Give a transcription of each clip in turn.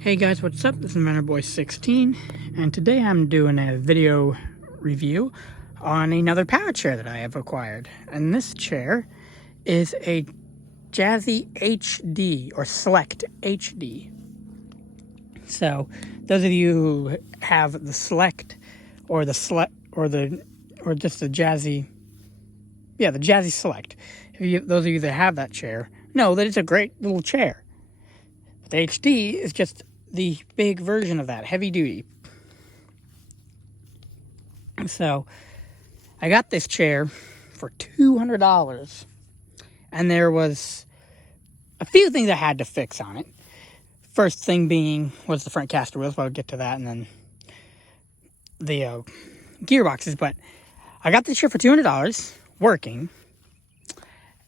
Hey guys, what's up? This is ManorBoy16, and today I'm doing a video review on another power chair that I have acquired. And this chair is a Jazzy HD, or Select HD. So, those of you who have the Select, or the Select, or just the Jazzy, the Jazzy Select, those of you that have that chair, know that it's a great little chair. The HD is just the big version of that, heavy duty. So, I got this chair for $200, and there was a few things I had to fix on it. First thing being was the front caster wheels, but I'll get to that, and then the gearboxes. But I got this chair for $200, working,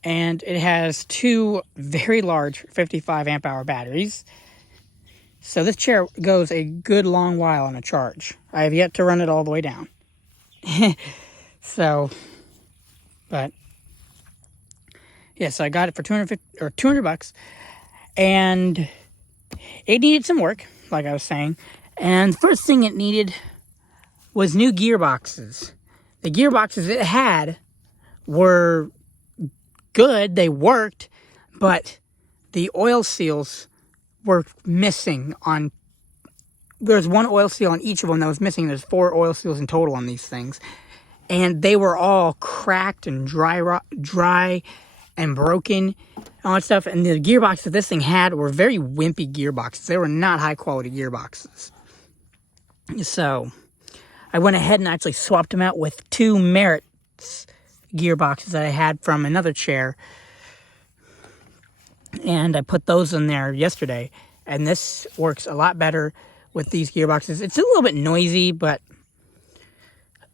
and it has two very large 55 amp hour batteries. So this chair goes a good long while on a charge. I have yet to run it all the way down. So, but yeah, so I got it for $200, and it needed some work, like I was saying. And the first thing it needed was new gearboxes. The gearboxes it had were good, they worked, but the oil seals were missing on. There's one oil seal on each of them that was missing. There's 4 oil seals in total on these things, and they were all cracked and dry and broken, and all that stuff. And the gearboxes that this thing had were very wimpy gearboxes. They were not high quality gearboxes. So I went ahead and actually swapped them out with 2 Merit's gearboxes that I had from another chair, and I put those in there yesterday, and this works a lot better with these gearboxes. It's a little bit noisy, but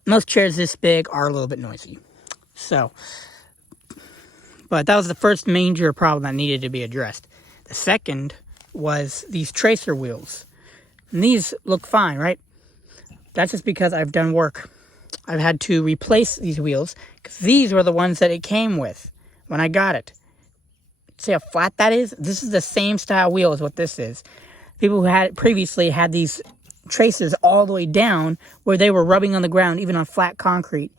most chairs this big are a little bit noisy. So, but that was the first major problem that needed to be addressed. The second was these tracer wheels. And these look fine, right? That's just because I've done work. I've had to replace these wheels, because these were the ones that it came with when I got it. See how flat that is? This is the same style wheel as what this is. People who had previously had these traces all the way down where they were rubbing on the ground, even on flat concrete.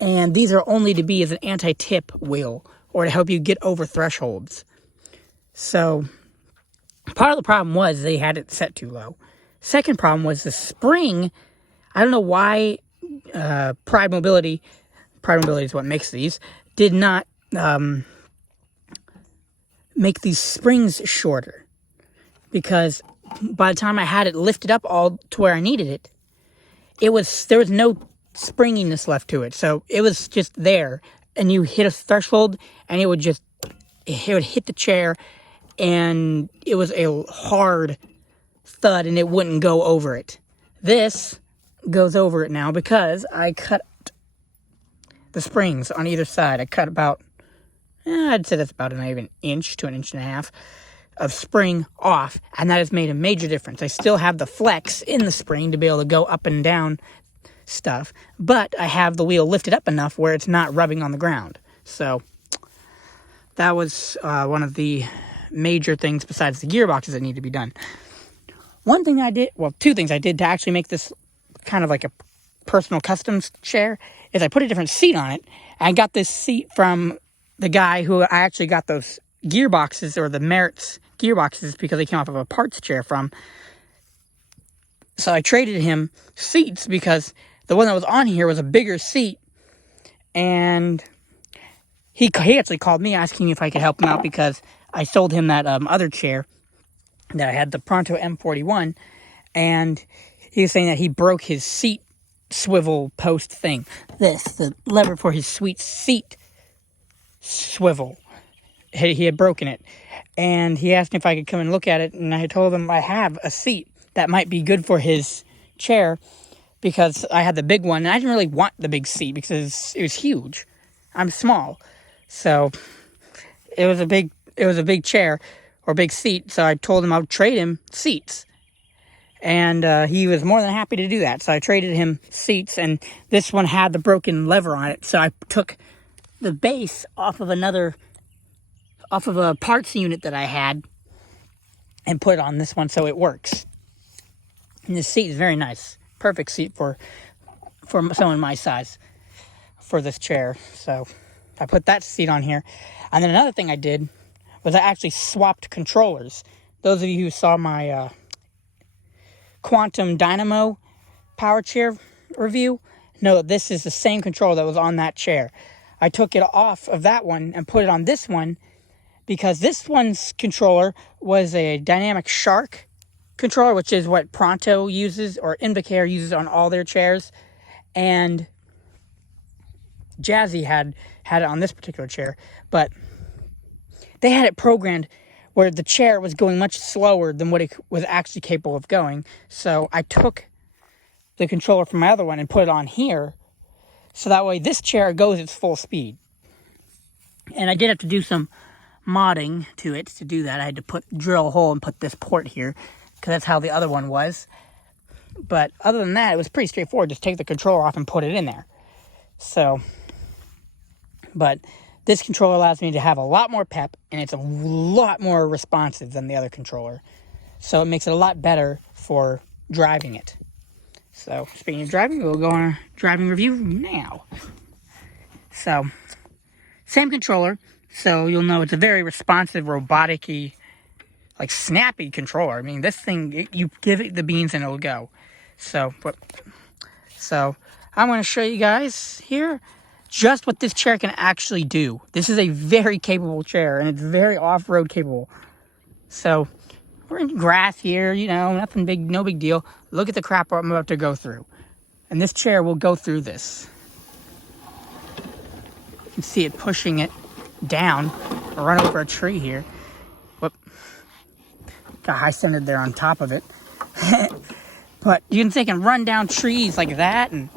And these are only to be as an anti-tip wheel, or to help you get over thresholds. So, part of the problem was they had it set too low. Second problem was the spring. I don't know why Pride Mobility is what makes these, did not make these springs shorter. Because by the time I had it lifted up all to where I needed it, there was no springiness left to it. So it was just there, and you hit a threshold, and it would hit the chair, and it was a hard thud, and it wouldn't go over it. This goes over it now because I cut the springs on either side. I cut about, I'd say that's about an inch to an inch and a half of spring off, and that has made a major difference. I still have the flex in the spring to be able to go up and down stuff, but I have the wheel lifted up enough where it's not rubbing on the ground. So that was one of the major things besides the gearboxes that need to be done. Two things I did to actually make this kind of like a personal custom chair is I put a different seat on it. I got this seat from the guy who I actually got those gearboxes, or the Merit's gearboxes, because they came off of a parts chair from. So I traded him seats because the one that was on here was a bigger seat, and he actually called me asking if I could help him out because I sold him that other chair that I had, the Pronto M41, and he was saying that he broke his seat swivel post thing. The lever for his seat swivel. He had broken it, and he asked me if I could come and look at it, and I told him I have a seat that might be good for his chair, because I had the big one, and I didn't really want the big seat because it was huge. I'm small, so it was a big chair or big seat. So I told him I'll trade him seats, and he was more than happy to do that. So I traded him seats, and this one had the broken lever on it. So I took the base off of a parts unit that I had, and put it on this one so it works. And this seat is very nice. Perfect seat for someone my size for this chair. So I put that seat on here. And then another thing I did was I actually swapped controllers. Those of you who saw my Quantum Dynamo power chair review know that this is the same controller that was on that chair. I took it off of that one and put it on this one because this one's controller was a Dynamic Shark controller, which is what Pronto uses or Invacare uses on all their chairs. And Jazzy had it on this particular chair, but they had it programmed where the chair was going much slower than what it was actually capable of going. So I took the controller from my other one and put it on here, so that way this chair goes its full speed. And I did have to do some modding to it to do that. I had to drill a hole and put this port here, because that's how the other one was. But other than that, it was pretty straightforward. Just take the controller off and put it in there. So, but this controller allows me to have a lot more pep, and it's a lot more responsive than the other controller. So it makes it a lot better for driving it. So, speaking of driving, we'll go on a driving review now. So, same controller, so you'll know it's a very responsive, robotic-y, like snappy controller. I mean, this thing, you give it the beans and it'll go. So I'm going to show you guys here just what this chair can actually do. This is a very capable chair, and it's very off-road capable. So, we're in grass here, you know, nothing big, no big deal. Look at the crap I'm about to go through. And this chair will go through this. You can see it pushing it down. I'll run over a tree here. Whoop. Got high-centered there on top of it. But you can take and run down trees like that and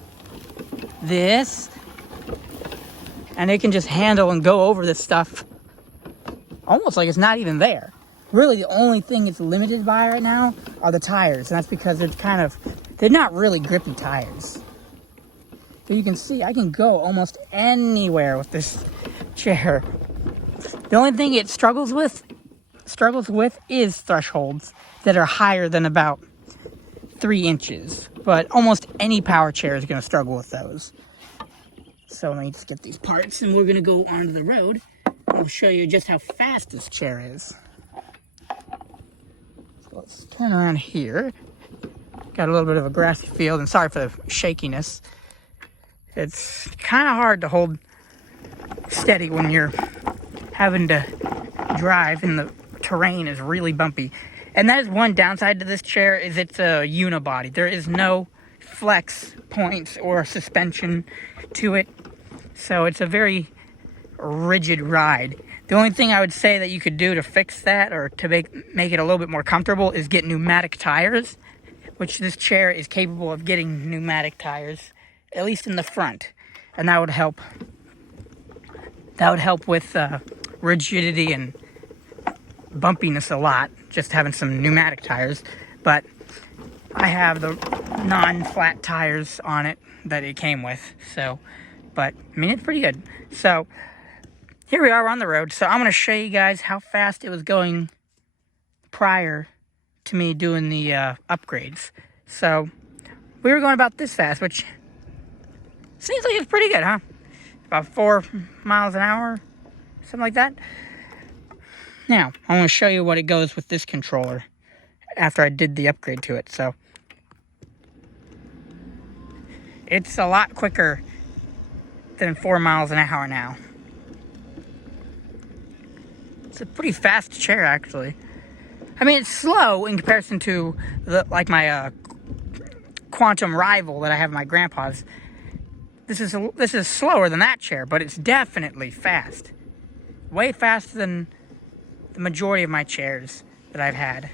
this. And it can just handle and go over this stuff almost like it's not even there. Really, the only thing it's limited by right now are the tires. And that's because they're not really grippy tires. But you can see I can go almost anywhere with this chair. The only thing it struggles with is thresholds that are higher than about 3 inches. But almost any power chair is going to struggle with those. So let me just get these parts and we're going to go onto the road. I'll show you just how fast this chair is. So let's turn around here. Got a little bit of a grassy field, and sorry for the shakiness. It's kind of hard to hold steady when you're having to drive and the terrain is really bumpy. And that is one downside to this chair, is it's a unibody. There is no flex points or suspension to it. So it's a very rigid ride. The only thing I would say that you could do to fix that or to make it a little bit more comfortable is get pneumatic tires, which this chair is capable of getting pneumatic tires, at least in the front. And that would help. That would help with rigidity and bumpiness a lot, just having some pneumatic tires. But I have the non-flat tires on it that it came with. So, but I mean, it's pretty good. So here we are, we're on the road. So I'm going to show you guys how fast it was going prior to me doing the upgrades. So we were going about this fast, which seems like it's pretty good, huh? About 4 miles an hour, something like that. Now, I'm going to show you what it goes with this controller after I did the upgrade to it. So it's a lot quicker than 4 miles an hour now. It's a pretty fast chair, actually. I mean, it's slow in comparison to my Quantum rival that I have in my grandpa's. This is slower than that chair, but it's definitely fast. Way faster than the majority of my chairs that I've had.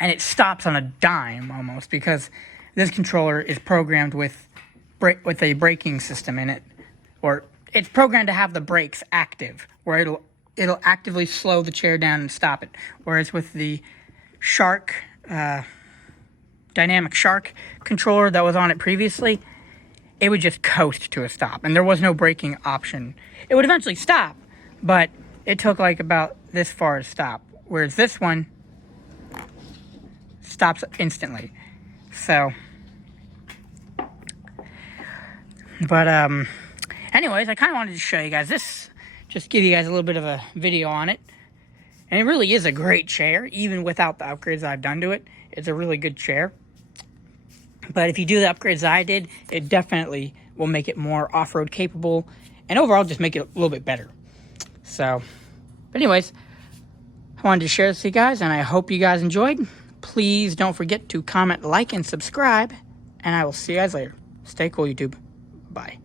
And it stops on a dime almost, because this controller is programmed with a braking system in it, or it's programmed to have the brakes active, where it'll actively slow the chair down and stop it. Whereas with the Shark, Dynamic Shark controller that was on it previously, it would just coast to a stop, and there was no braking option. It would eventually stop, but it took like about this far to stop, whereas this one stops instantly. So, but anyways, I kind of wanted to show you guys this, just give you guys a little bit of a video on it. And it really is a great chair, even without the upgrades I've done to it. It's a really good chair. But if you do the upgrades I did, it definitely will make it more off-road capable, and overall just make it a little bit better. So, but anyways, I wanted to share this with you guys, and I hope you guys enjoyed. Please don't forget to comment, like, and subscribe, and I will see you guys later. Stay cool, YouTube. Bye.